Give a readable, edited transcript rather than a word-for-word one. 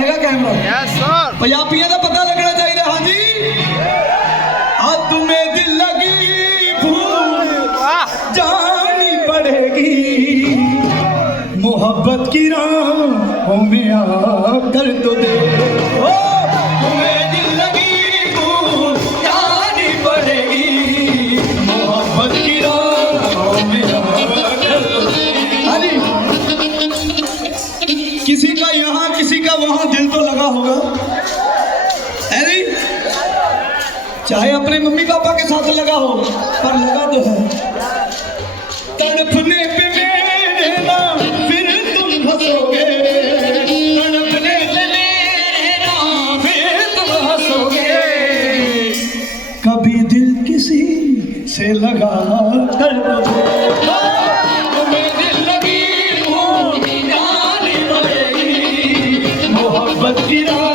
हैगा camera. Yes sir. पंजाबियों का पता लगना चाहिए। हाँ जी, आज तुम्हें दिल लगी भूल जानी पड़ेगी, मोहब्बत की राहों में आकर तो दे। तुम्हें दिल लगी भूल जानी पड़ेगी, मोहब्बत की राहों में आकर तो दे। अरे किसी का यहाँ किसी का वहां दिल तो लगा होगा, है नहीं? चाहे अपने मम्मी पापा के साथ लगा हो, पर लगा तो है। तड़पने पे मेरे नाम फिर तुम हंसोगे, तड़पने पे मेरे नाम फिर तुम हंसोगे, कभी दिल किसी से लगा कर दो। तुम्हें दिल लगी भूल जानी पड़ेगी, मोहब्बत की राह